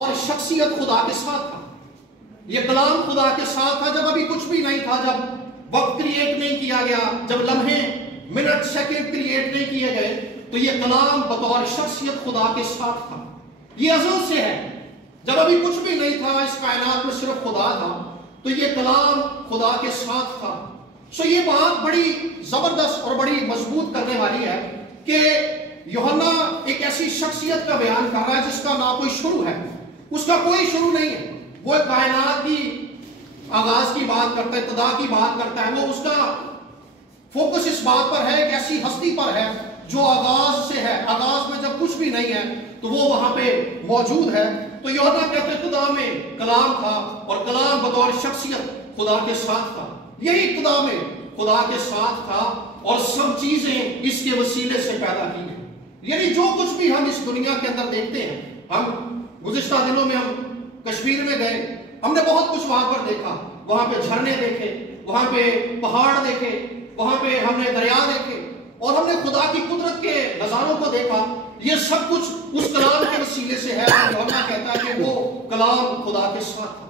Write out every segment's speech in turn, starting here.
اور شخصیت خدا کے ساتھ تھا. یہ کلام خدا کے ساتھ تھا جب ابھی کچھ بھی نہیں تھا، جب وقت کریٹ نہیں کیا گیا، جب لمحے منٹ سیکنڈ کریٹ نہیں کیے گئے، تو یہ کلام بطور شخصیت خدا کے ساتھ تھا. یہ ازل سے ہے. جب ابھی کچھ بھی نہیں تھا، اس کائنات میں صرف خدا تھا، تو یہ کلام خدا کے ساتھ تھا. یہ بات بڑی زبردست اور بڑی مضبوط کرنے والی ہے کہ یوحنا ایک ایسی شخصیت کا بیان کر رہا ہے جس کا نہ کوئی شروع ہے، اس کا کوئی شروع نہیں ہے. وہ کائنات کی آغاز کی بات کرتا ہے، ابتدا کی بات کرتا ہے. وہ اس کا فوکس اس بات پر ہے، ایک ایسی ہستی پر ہے جو آغاز سے ہے. آغاز میں جب کچھ بھی نہیں ہے تو وہ وہاں پہ موجود ہے. تو یوحنا کہتے ہیں ابتدا میں کلام تھا اور کلام بطور شخصیت خدا کے ساتھ تھا. یہی ابتدا میں خدا کے ساتھ تھا اور سب چیزیں اس کے وسیلے سے پیدا کی ہیں. یعنی جو کچھ بھی ہم اس دنیا کے اندر دیکھتے ہیں، ہم گزشتہ دنوں میں ہم کشمیر میں گئے، ہم نے بہت کچھ وہاں پر دیکھا. وہاں پہ جھرنے دیکھے، وہاں پہ پہاڑ دیکھے، وہاں پہ ہم نے دریا دیکھے اور ہم نے خدا کی قدرت کے نظاروں کو دیکھا. یہ سب کچھ اس کلام کے وسیلے سے ہے. یوحنا کہتا ہے کہ وہ کلام خدا کے ساتھ تھا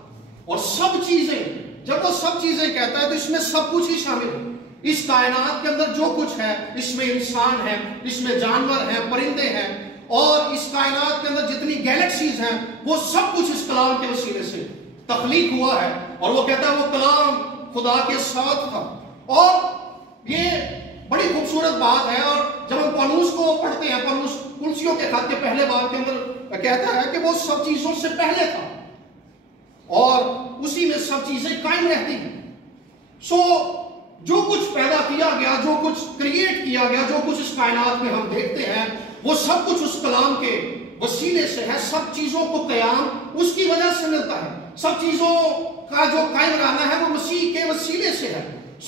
اور سب چیزیں، جب وہ سب چیزیں کہتا ہے تو اس میں سب کچھ ہی شامل ہے. اس کائنات کے اندر جو کچھ ہے، اس میں انسان ہے، اس میں جانور ہیں، پرندے ہیں، اور اس کائنات کے اندر جتنی گیلیکسیز ہیں، وہ سب کچھ اس کلام کے وسیلے سے تخلیق ہوا ہے. اور وہ کہتا ہے وہ کلام خدا کے ساتھ تھا. اور یہ بڑی خوبصورت بات ہے. اور جب ہم پولوس کو پڑھتے ہیں، پولوس کلسیوں کے خط کے پہلے باب کے اندر کہتا ہے کہ وہ سب چیزوں سے پہلے تھا اور اسی میں سب چیزیں قائم رہتی ہیں. جو کچھ پیدا کیا گیا، جو کچھ کریٹ کیا گیا، جو کچھ اس کائنات میں ہم دیکھتے ہیں، وہ سب کچھ اس کلام کے وسیلے سے ہے. سب چیزوں کو قیام اس کی وجہ سے ملتا ہے. سب چیزوں کا جو قائم رہنا ہے وہ مسیح کے وسیلے سے ہے.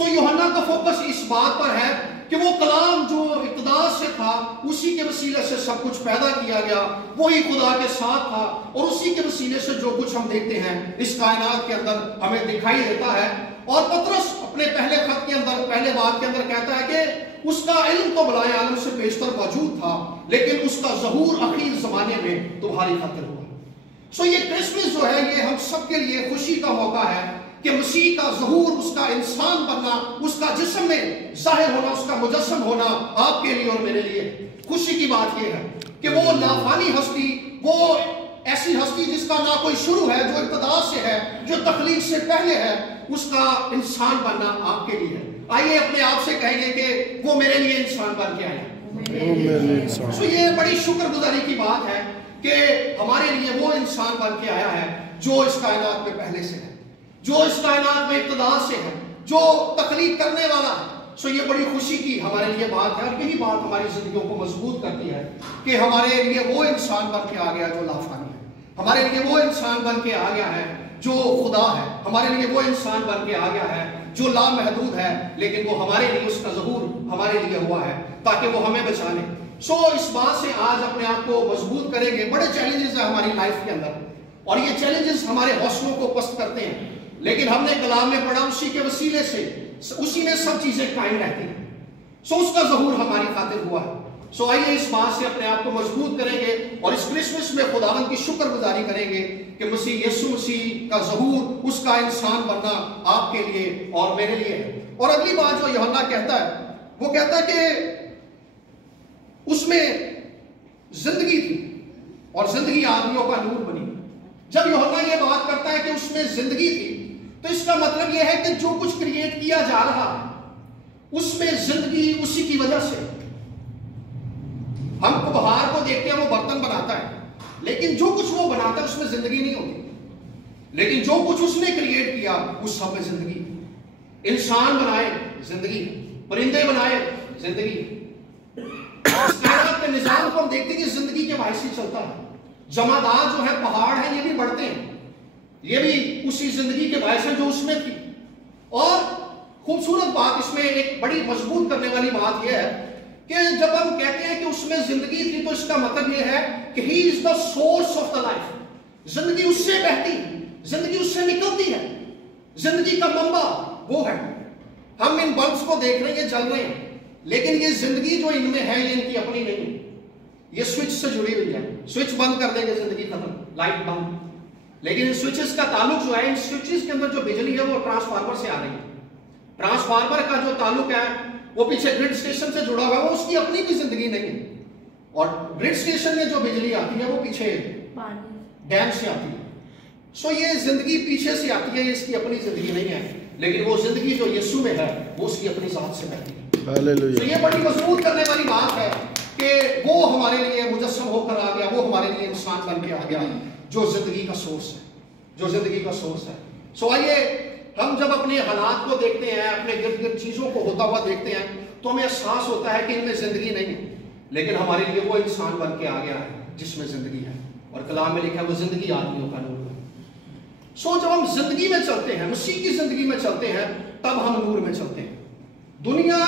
یوحنا کا فوکس اس بات پر ہے کہ وہ کلام جو ابتدا سے تھا، اسی کے وسیلے سے سب کچھ پیدا کیا گیا، وہی خدا کے ساتھ تھا اور اسی کے وسیلے سے جو کچھ ہم دیکھتے ہیں اس کائنات کے اندر ہمیں دکھائی دیتا ہے. اور پطرس اپنے پہلے خط کے اندر، پہلے باب کے اندر کہتا ہے کہ اس کا علم تو بلائے عالم سے بیشتر موجود تھا، لیکن اس کا ظہور اخیر زمانے میں تمہاری خاطر ہوا. یہ کرسمس جو ہے، یہ ہم سب کے لیے خوشی کا موقع ہے کہ مسیح کا ظہور، اس کا انسان بننا، اس کا جسم میں ظاہر ہونا، اس کا مجسم ہونا آپ کے لیے اور میرے لیے خوشی کی بات یہ ہے کہ وہ نافانی ہستی، وہ ایسی ہستی جس کا نہ کوئی شروع ہے، جو ابتدا سے ہے، جو تخلیق سے پہلے ہے، اس کا انسان بننا آپ کے لیے ہے. آئیے اپنے آپ سے کہیں گے کہ وہ میرے لیے انسان بن کے آیا. یہ بڑی شکر گزاری کی بات ہے کہ ہمارے لیے وہ انسان بن کے آیا ہے جو اس کائنات میں پہلے سے ہے، جو اس کائنات میں ابتدا سے ہے، جو تخلیق کرنے والا ہے. یہ بڑی خوشی کی ہمارے لیے بات ہے اور یہی بات ہماری زندگیوں کو مضبوط کرتی ہے کہ ہمارے لیے وہ انسان بن کے آ گیا جو لافانی ہے. ہمارے لیے وہ انسان بن کے آ گیا ہے جو خدا ہے. ہمارے لیے وہ انسان بن کے آ گیا ہے جو لامحدود ہے، لیکن وہ ہمارے لیے، اس کا ظہور ہمارے لیے ہوا ہے تاکہ وہ ہمیں بچا لے. اس بات سے آج اپنے آپ کو مضبوط کریں گے. بڑے چیلنجز ہیں ہماری لائف کے اندر اور یہ چیلنجز ہمارے حوصلوں کو پست کرتے ہیں، لیکن ہم نے کلام میں پڑھا اسی کے وسیلے سے اسی میں سب چیزیں قائم رہتی ہیں. اس کا ظہور ہماری خاطر ہوا ہے. آئیے اس بات سے اپنے آپ کو مضبوط کریں گے اور اس کرسمس میں خداوند کی شکر گزاری کریں گے کہ مسیح یسوع مسیح کا ظہور، اس کا انسان بننا آپ کے لیے اور میرے لیے ہے. اور اگلی بات جو یوحنا کہتا ہے، وہ کہتا ہے کہ اس میں زندگی تھی اور زندگی آدمیوں کا نور بنی. جب یوحنا یہ بات کرتا ہے کہ اس میں زندگی تھی، تو اس کا مطلب یہ ہے کہ جو کچھ کریٹ کیا جا رہا ہے اس میں زندگی اسی کی وجہ سے. ہم کبہار کو دیکھتے ہیں، وہ برتن بناتا ہے، لیکن جو کچھ وہ بناتا ہے اس میں زندگی نہیں ہوتی. لیکن جو کچھ اس نے کریٹ کیا اس سب میں زندگی. انسان بنائے زندگی، پرندے بنائے زندگی. اس کائنات کے نظام کو ہم دیکھتے ہیں کہ زندگی کے باعث ہی چلتا ہے. جمادات جو ہے، پہاڑ ہیں، یہ بھی بڑھتے ہیں، یہ بھی اسی زندگی کے باعث ہے جو اس میں تھی. اور خوبصورت بات اس میں ایک بڑی مضبوط کرنے والی بات یہ ہے کہ جب ہم کہتے ہیں کہ اس میں زندگی تھی تو اس کا مطلب یہ ہے کہ he is the source of the life. زندگی اس سے بہتی ہے، زندگی اس سے نکلتی ہے، زندگی کا منبع وہ ہے. ہم ان بلبس کو دیکھ رہے ہیں، یہ جل رہے ہیں، لیکن یہ زندگی جو ان میں ہے یہ ان کی اپنی نہیں ہے. یہ سوئچ سے جڑی ہوئی ہے. سوئچ بند کر دیں گے زندگی ختم، لائٹ بند. لیکن ان سوئچز کا تعلق جو ہے، ان سوئچز کے اندر جو بجلی ہے وہ ٹرانسفارمر سے آ رہی ہے. ٹرانسفارمر کا جو تعلق ہے وہ پیچھے گرڈ اسٹیشن سے جڑا ہوا ہے، وہ اس کی اپنی بھی زندگی نہیں ہے. اور گرڈ اسٹیشن میں جو بجلی آتی ہے وہ پیچھے ڈیم سے آتی ہے. سو یہ زندگی پیچھے سے آتی ہے، یہ اس کی اپنی زندگی نہیں ہے. لیکن وہ زندگی جو یسوع میں ہے وہ اس کی اپنی ذات سے بہتی ہے. تو یہ بڑی مضبوط کرنے والی بات ہے کہ وہ ہمارے لیے مجسم ہو کر آ گیا، وہ ہمارے لیے انسان بن کے آ گیا جو زندگی کا سورس ہے، جو زندگی کا سورس ہے. سو آئیے ہم جب اپنے حالات کو دیکھتے ہیں، اپنے گرد گرد چیزوں کو ہوتا ہوا دیکھتے ہیں تو ہمیں احساس ہوتا ہے کہ ان میں زندگی نہیں ہے، لیکن ہمارے لیے وہ انسان بن کے آ گیا ہے جس میں زندگی ہے. اور کلام میں لکھا ہے وہ زندگی آدمیوں کا نور ہے. سو جب ہم زندگی میں چلتے ہیں، مسیح کی زندگی میں چلتے ہیں، تب ہم نور میں چلتے ہیں. دنیا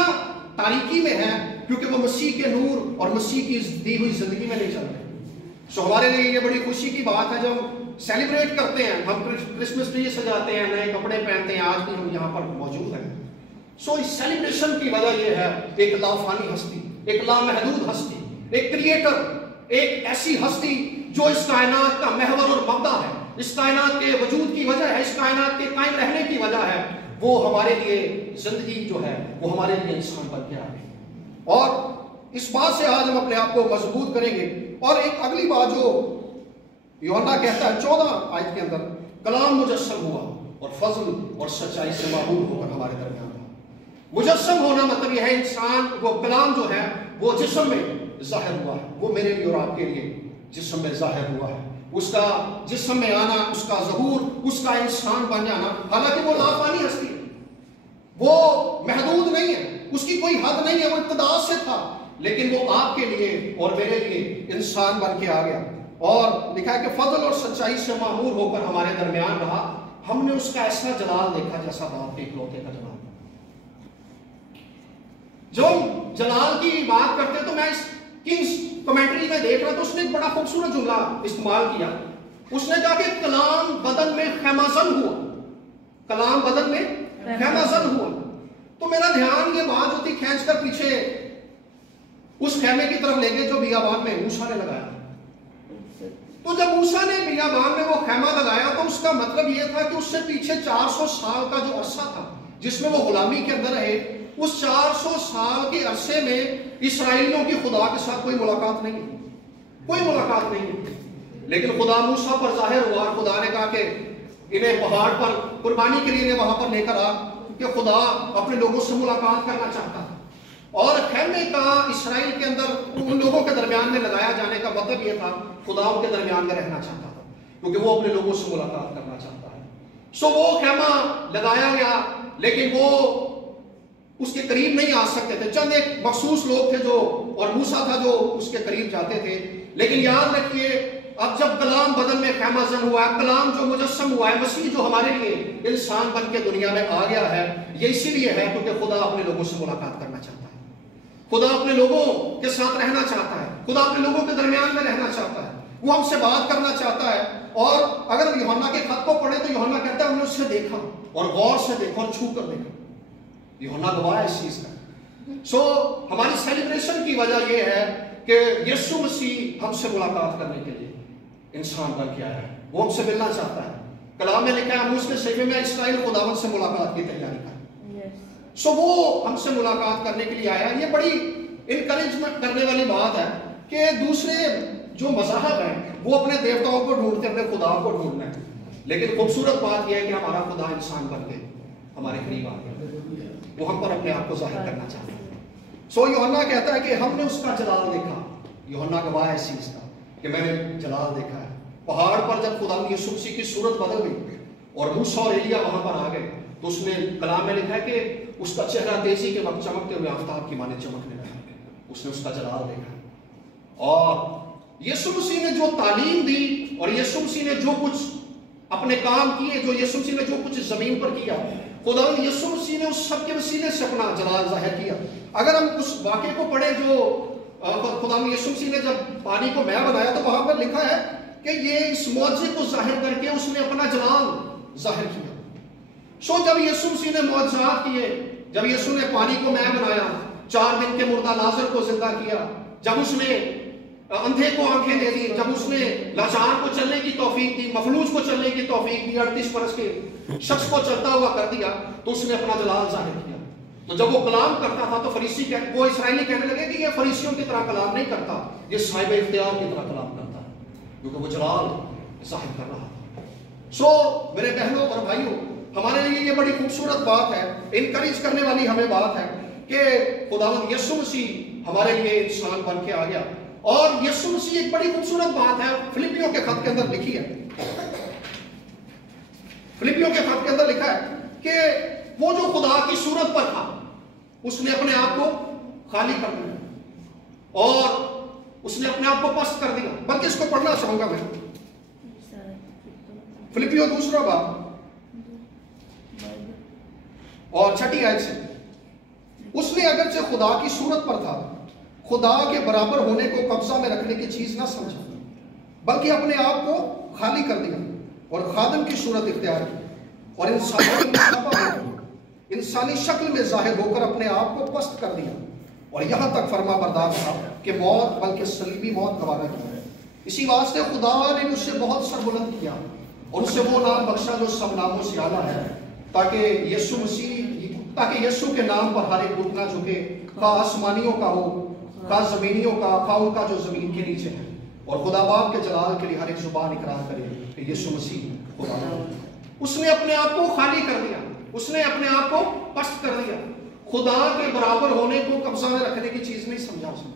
تاریکی میں ہے کیونکہ وہ مسیح کے نور اور مسیح کی دی ہوئی زندگی میں نہیں چل رہے. سو ہمارے لیے یہ بڑی خوشی کی بات ہے جب ہم سیلیبریٹ کرتے ہیں، ہم کرسمس ٹری سجاتے ہیں، نئے کپڑے پہنتے ہیں. آج بھی ہم یہاں پر موجود ہیں. سو اس سیلیبریشن کی وجہ یہ ہے ایک لافانی ہستی، ایک لامحدود ہستی، ایک کریٹر، ایک ایسی ہستی جو اس کائنات کا محور اور مبدا ہے، اس کائنات کے وجود کی وجہ ہے، اس کائنات کے قائم رہنے کی وجہ ہے. وہ ہمارے لیے زندگی جو ہے وہ ہمارے لیے انسان بن کے آئے. اور اس بات سے آج ہم اپنے آپ کو مضبوط کریں گے. اور ایک اگلی بات جو یوحنا کہتا ہے 14 آیت کے اندر، کلام مجسم ہوا اور فضل اور سچائی سے معمول ہو کر ہمارے درمیان رہا. مجسم ہونا مطلب یہ ہے انسان، وہ کلام جو ہے وہ جسم میں ظاہر ہوا ہے. وہ میرے لیے اور آپ کے لیے جسم میں ظاہر ہوا ہے. اس کا جسم میں آنا، اس کا ظہور، اس کا انسان بن جانا. حالانکہ وہ لافانی ہستی ہے، وہ محدود نہیں ہے، اس کی کوئی حد نہیں ہے، وہ ابتدا سے تھا. لیکن وہ آپ کے لیے اور میرے لیے انسان بن کے آ گیا. اور لکھا ہے کہ فضل اور سچائی سے معمور ہو کر ہمارے درمیان رہا. ہم نے اس کا ایسا جلال دیکھا جیسا باپ کے اکلوتے کا جلال. جو جلال کی بات کرتے تو میں اس کنگز کمنٹری میں دیکھ رہا تو اس نے ایک بڑا خوبصورت جملہ استعمال کیا. اس نے کہا کہ کلام بدن میں خیمہ زن ہوا. کلام بدن میں خیمہ زن ہوا. تو میرا دھیان یہ بات ہوتی کھینچ کر پیچھے اس خیمے کی طرف لے گئے جو بیابان میں موسیٰ نے لگایا. تو جب موسیٰ نے بیابان میں وہ خیمہ لگایا تو اس کا مطلب یہ تھا کہ اس سے پیچھے 400 سال کا جو عرصہ تھا جس میں وہ غلامی کے اندر رہے، اس 400 سال کے عرصے میں اسرائیلیوں کی خدا کے ساتھ کوئی ملاقات نہیں ہے، کوئی ملاقات نہیں ہے. لیکن خدا موسیٰ پر ظاہر ہوا اور خدا نے کہا کہ انہیں پہاڑ پر قربانی کے لیے وہاں پر لے کر آ، کہ خدا اپنے لوگوں سے ملاقات کرنا چاہتا ہے. اور خیمے کا اسرائیل کے اندر ان لوگوں کے درمیان میں لگایا جانے کا مطلب یہ تھا خدا ان کے درمیان میں رہنا چاہتا تھا کیونکہ وہ اپنے لوگوں سے ملاقات کرنا چاہتا ہے. سو وہ خیمہ لگایا گیا لیکن وہ اس کے قریب نہیں آ سکتے تھے. چند ایک مخصوص لوگ تھے جو، اور موسیٰ تھا جو اس کے قریب جاتے تھے. لیکن یاد رکھیے اب جب کلام بدن میں خیمہ زن ہوا ہے، کلام جو مجسم ہوا ہے، مسیح جو ہمارے لیے انسان بن کے دنیا میں آ گیا ہے، یہ اسی لیے ہے کیونکہ خدا اپنے لوگوں سے ملاقات کرنا چاہتا ہے. خدا اپنے لوگوں کے ساتھ رہنا چاہتا ہے، خدا اپنے لوگوں کے درمیان میں رہنا چاہتا ہے، وہ ہم سے بات کرنا چاہتا ہے. اور اگر یوحنا کے خط کو پڑھیں تو یوحنا کہتا ہے ہم نے اس سے دیکھا اور غور سے دیکھا اور چھو کر دیکھا. یوحنا گواہ ہے اس چیز کا. سو ہماری سیلیبریشن کی وجہ یہ ہے کہ یسوع مسیح ہم سے ملاقات کرنے کے لیے انسان بن کے آیا ہے، وہ ہم سے ملنا چاہتا ہے. کلام میں لکھا ہے ہم اس کے صحیفے میں اسرائیل خداوند سے ملاقات کی تیاری کر. سو وہ ہم سے ملاقات کرنے کے لیے آیا. یہ بڑی انکریجمنٹ کرنے والی بات ہے کہ دوسرے جو مذاہب ہیں وہ اپنے دیوتاؤں کو ڈھونڈتے، اپنے خدا کو ڈھونڈنا ہے. لیکن خوبصورت بات یہ ہے کہ ہمارا خدا انسان بن کے ہمارے قریب آ گیا، وہ ہم پر اپنے آپ کو ظاہر کرنا چاہتا ہے. سو یوحنا کہتا ہے کہ ہم نے اس کا جلال دیکھا. یوحنا گواہ ہے اس چیز کا کہ میں نے جلال دیکھا ہے. پہاڑ پر جب خدا یسوع مسیح کی صورت بدل گئی اور موسیٰ اور ایلیا وہاں پر آ گئے تو اس نے کلام میں لکھا ہے کہ اس کا چہرہ تیزی کے وقت چمکتے ہوئے آفتاب کی مانند چمکنے لگا. اس نے اس کا جلال دیکھا. اور یسوع مسیح نے جو تعلیم دی اور یسوع مسیح نے جو کچھ اپنے کام کیے، جو یسوع مسیح نے جو کچھ زمین پر کیا، خدا یسوع مسیح نے اس سب کے وسیلے سے اپنا جلال ظاہر کیا. اگر ہم اس واقعے کو پڑھیں جو خدا یسوع مسیح نے جب پانی کو میاہ بنایا تو وہاں پر لکھا ہے کہ یہ اس معجزے کو ظاہر کر کے اس نے اپنا جلال ظاہر کیا. سو جب یسوع مسیح نے معجزات کیے، جب یسوع نے پانی کو میاہ بنایا، 4 دن کے مردہ لازر کو زندہ کیا، جب اس نے اندھے کو آنکھیں دے دی، جب اس نے لاچار کو چلنے کی توفیق دی، مفلوج کو چلنے کی توفیق دی، 38 برس کے شخص کو چلتا ہوا کر دیا، تو اس نے اپنا جلال ظاہر کیا۔ تو جب وہ کلام کرتا تھا تو فریسی وہ اسرائیلی کہنے لگے کہ یہ فریسیوں کی طرح کلام نہیں کرتا، یہ صاحب اختیار کی طرح کلام کرتا ہے، کیونکہ وہ جلال ظاہر کر رہا تھا۔ میرے بہنوں اور بھائیوں، ہمارے لیے یہ بڑی خوبصورت بات ہے، انکریج کرنے والی ہمیں بات ہے کہ خداوند یسوع مسیح ہمارے لیے انسان بن کے آ گیا۔ اور یسوع مسیح ایک بڑی خوبصورت بات ہے، فلپیوں کے خط کے اندر لکھی ہے، فلپیوں کے خط کے اندر لکھا ہے کہ وہ جو خدا کی صورت پر تھا، اس نے اپنے آپ کو خالی کر دیا اور اس نے اپنے آپ کو پست کر دیا۔ بلکہ اس کو پڑھنا چاہوں گا میں، فلپیوں 2 باب اور 6 آیت سے، اس نے اگرچہ خدا کی صورت پر تھا، خدا کے برابر ہونے کو قبضہ میں رکھنے کی چیز نہ سمجھا، بلکہ اپنے آپ کو خالی کر دیا اور خادم کی صورت اختیار کی، اور انسانی شکل میں ظاہر ہو کر اپنے آپ کو پست کر دیا، اور یہاں تک فرما بردار تھا کہ موت، بلکہ صلیبی موت گوارا کی۔ اسی واسطے خدا نے اس سے بہت سربلند کیا اور اسے وہ نام بخشا جو سب ناموں سے اعلیٰ ہے، تاکہ یسوع کے نام پر ہر ایک گھٹنا جھکے، خواہ آسمانیوں کا ہو، خواہ زمینیوں کا، خواہ ان کا جو زمین کے نیچے ہے، اور خدا باپ کے جلال کے لیے ہر ایک زبان اقرار کرے کہ یسوع مسیح خدا ہے۔ اس نے اپنے آپ کو خالی کر دیا، اس نے اپنے آپ کو پست کر دیا، خدا کے برابر ہونے کو قبضہ میں رکھنے کی چیز نہیں سمجھا اس نے،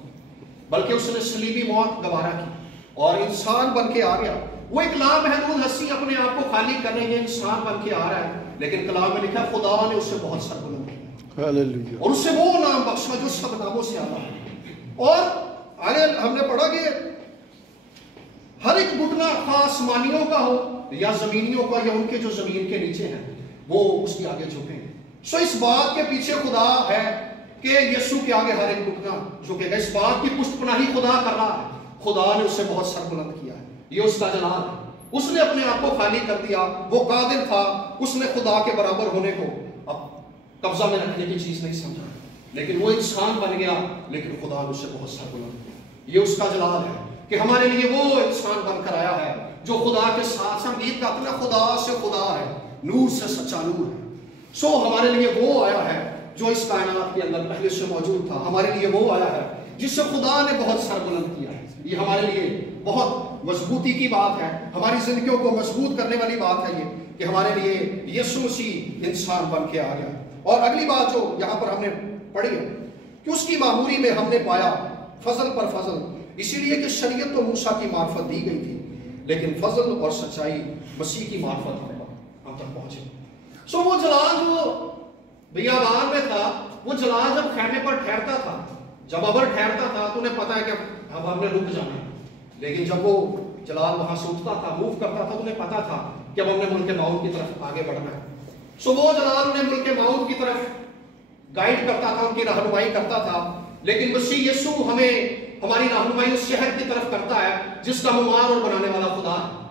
بلکہ اس نے صلیبی موت گوارا کی اور انسان بن کے آ گیا۔ وہ ایک لامحدود ہستی اپنے آپ کو خالی کرنے کے انسان بن کے آ رہا ہے، لیکن کلام میں لکھا خدا نے اس سے بہت سربلند کیا اور اس سے وہ نام بخشا جو سب ناموں سے اعلیٰ ہے۔ اور آگے ہم نے پڑھا کہ ہر ایک گھٹنا خواہ آسمانیوں کا ہو یا زمینیوں کا یا ان کے جو زمین کے نیچے ہیں، وہ اس کے آگے جھکیں۔ سو اس بات کے پیچھے خدا ہے کہ یسوع کے آگے ہر ایک گھٹنا جھکے گا، اس بات کی پشت پناہی خدا کر رہا ہے۔ خدا نے اسے بہت سربلند کیا ہے، یہ اس کا جلال ہے۔ اس نے اپنے آپ کو خالی کر دیا، وہ قادر تھا، اس نے خدا کے برابر ہونے کو اب قبضہ میں رکھنے کی چیز نہیں سمجھا، لیکن وہ انسان بن گیا، لیکن خدا نے اسے بہت سربلند کیا۔ یہ اس کا جلال ہے کہ ہمارے لیے وہ انسان بن کر آیا ہے جو خدا کے ساتھ سنگیت کا اپنا خدا سے خدا ہے، نور سے سچا نور ہے۔ سو ہمارے لیے وہ آیا ہے جو اس کائنات کے اندر پہلے سے موجود تھا، ہمارے لیے وہ آیا ہے جس سے خدا نے بہت سربلند کیا ہے۔ یہ ہمارے لیے بہت مضبوطی کی بات ہے، ہماری زندگیوں کو مضبوط کرنے والی بات ہے یہ کہ ہمارے لیے یسوع مسیح انسان بن کے آ گیا۔ اور اگلی بات جو یہاں پر ہم نے پڑھی ہے کہ اس کی معموری میں ہم نے پایا فضل پر فضل، اسی لیے کہ شریعت تو موسیٰ کی معرفت دی گئی تھی، لیکن فضل اور سچائی مسیح کی معرفت ہم تک پہنچے۔ سو وہ جلال جو بیابان میں تھا، وہ جلال جب خیمے پر ٹھہرتا تھا، جب ابر ٹھہرتا تھا تو انہیں پتا ہے کہ اب ہم نے رک جانا ہے، لیکن جب وہ جلال وہاں سے اٹھتا تھا، موو کرتا تھا، تو انہیں پتا تھا کہ اب ہم نے ملک معود کی طرف آگے بڑھنا ہے۔ سو وہ جلال انہیں ملک معود کی طرف گائیڈ کرتا تھا، ان کی رہنمائی کرتا تھا، لیکن مسیح یسوع ہمیں ہماری رہنمائی اس شہر کی طرف کرتا ہے جس کا معمار اور بنانے والا خدا ہے۔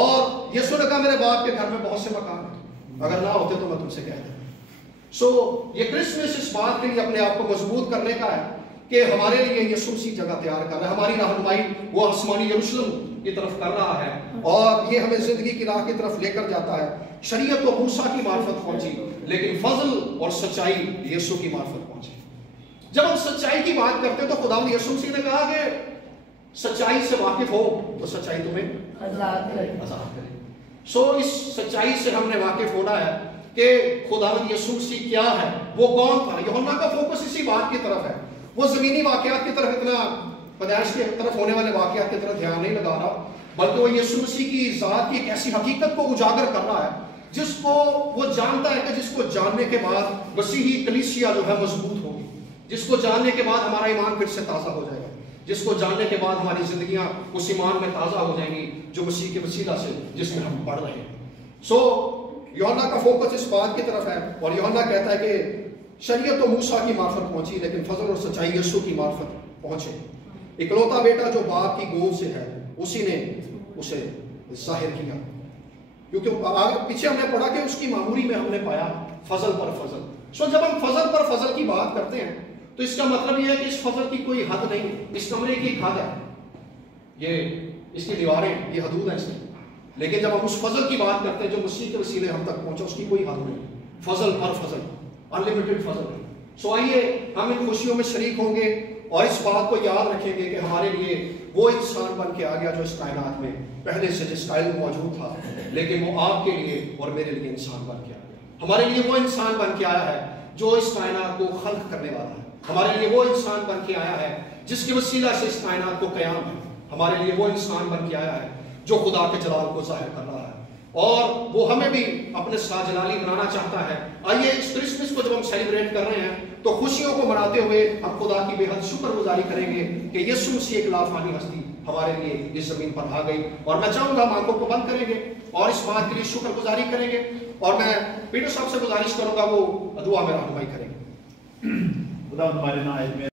اور یسوع نے کہا میرے باپ کے گھر میں بہت سے مکان ہیں، اگر نہ ہوتے تو میں تم سے کہہ دیتا۔ سو یہ کرسمس اس بات کے لیے اپنے آپ کو مضبوط کرنے کا ہے کہ ہمارے لیے یسوع مسیح جگہ تیار کر رہا ہے، ہماری رہنمائی وہ آسمانی یروشلم کی طرف کر رہا ہے، اور یہ ہمیں زندگی کی راہ کی طرف لے کر جاتا ہے۔ شریعت و موسیٰ کی معرفت پہنچی، لیکن فضل اور سچائی یسوع کی معرفت پہنچی۔ جب ہم سچائی کی بات کرتے ہیں تو خدا یسوع مسیح نے کہا کہ سچائی سے واقف ہو تو سچائی تمہیں آزاد کرے۔ سو اس سچائی سے ہم نے واقف ہونا ہے کہ خداوند یسوع مسیح کیا ہے، وہ کون تھا۔ یوحنا کا فوکس اسی بات کی طرف ہے، وہ زمینی واقعات کی طرف اتنا، پیدائش کی طرف ہونے والے واقعات کی طرف دھیان نہیں لگا رہا، بلکہ وہ یسوع مسیح کی ذات کی ایک ایسی حقیقت کو اجاگر کر رہا ہے جس کو وہ جانتا ہے کہ جس کو جاننے کے بعد مسیحی کلیسیا جو ہے مضبوط ہوگی، جس کو جاننے کے بعد ہمارا ایمان پھر سے تازہ ہو جائے گا، جس کو جاننے کے بعد ہماری زندگیاں اس ایمان میں تازہ ہو جائیں گی جو مسیح کے وسیلہ سے جس میں ہم پڑھ رہے ہیں۔ سو یوحنا کا فوکس اس بات کی طرف ہے، اور یوحنا کہتا ہے کہ شریعت و موسیٰ کی معرفت پہنچی، لیکن فضل اور سچائی یسوع کی معرفت پہنچے۔ اکلوتا بیٹا جو باپ کی گود سے ہے، اسی نے اسے ظاہر کیا، کیونکہ آگے پیچھے ہم نے پڑھا کہ اس کی معموری میں ہم نے پایا فضل پر فضل۔ سو جب ہم فضل پر فضل کی بات کرتے ہیں تو اس کا مطلب یہ ہے کہ اس فضل کی کوئی حد نہیں ہے. اس کمرے کی ایک حد ہے, یہ اس کی دیواریں, یہ حدود ہیں اس کی. لیکن جب ہم اس فضل کی بات کرتے ہیں جو مسیح کے وسیلے ہم تک پہنچا, اس کی کوئی حد نہیں. فضل پر فضل, انلمیٹڈ فضل ہے. سو آئیے ہم ان خوشیوں میں شریک ہوں گے اور اس بات کو یاد رکھیں گے کہ ہمارے لیے وہ انسان بن کے آ گیا جو اس کائنات میں پہلے سے جس کا علم موجود تھا, لیکن وہ آپ کے لیے اور میرے لیے انسان بن کے آ گیا. ہمارے لیے وہ انسان بن کے آیا ہے جو اس کائنات کو خلق کرنے والا ہے. ہمارے لیے وہ انسان بن کے آیا ہے جس کے وسیلہ سے اس کائنات کو قیام ہے. ہمارے لیے وہ انسان بن کے آیا ہے جو خدا کے جلال کو ظاہر کر رہا ہے, اور وہ ہمیں بھی اپنے ساتھ جلالی بنانا چاہتا ہے. آئیے اس کرسمس کو جب ہم سیلیبریٹ کر رہے ہیں تو خوشیوں کو مناتے ہوئے ہم خدا کی بے حد شکر گزاری کریں گے کہ یسوع مسیح ایک لافانی ہستی ہمارے لیے اس زمین پر آ گئی. اور میں چاہوں گا ہم آنکھوں کو بند کریں گے اور اس بات کے لیے شکر گزاری کریں گے, اور میں پیٹر صاحب سے گزارش کروں گا وہ دعا میں رہنمائی کریں گے. خدا ہمارے نائب میں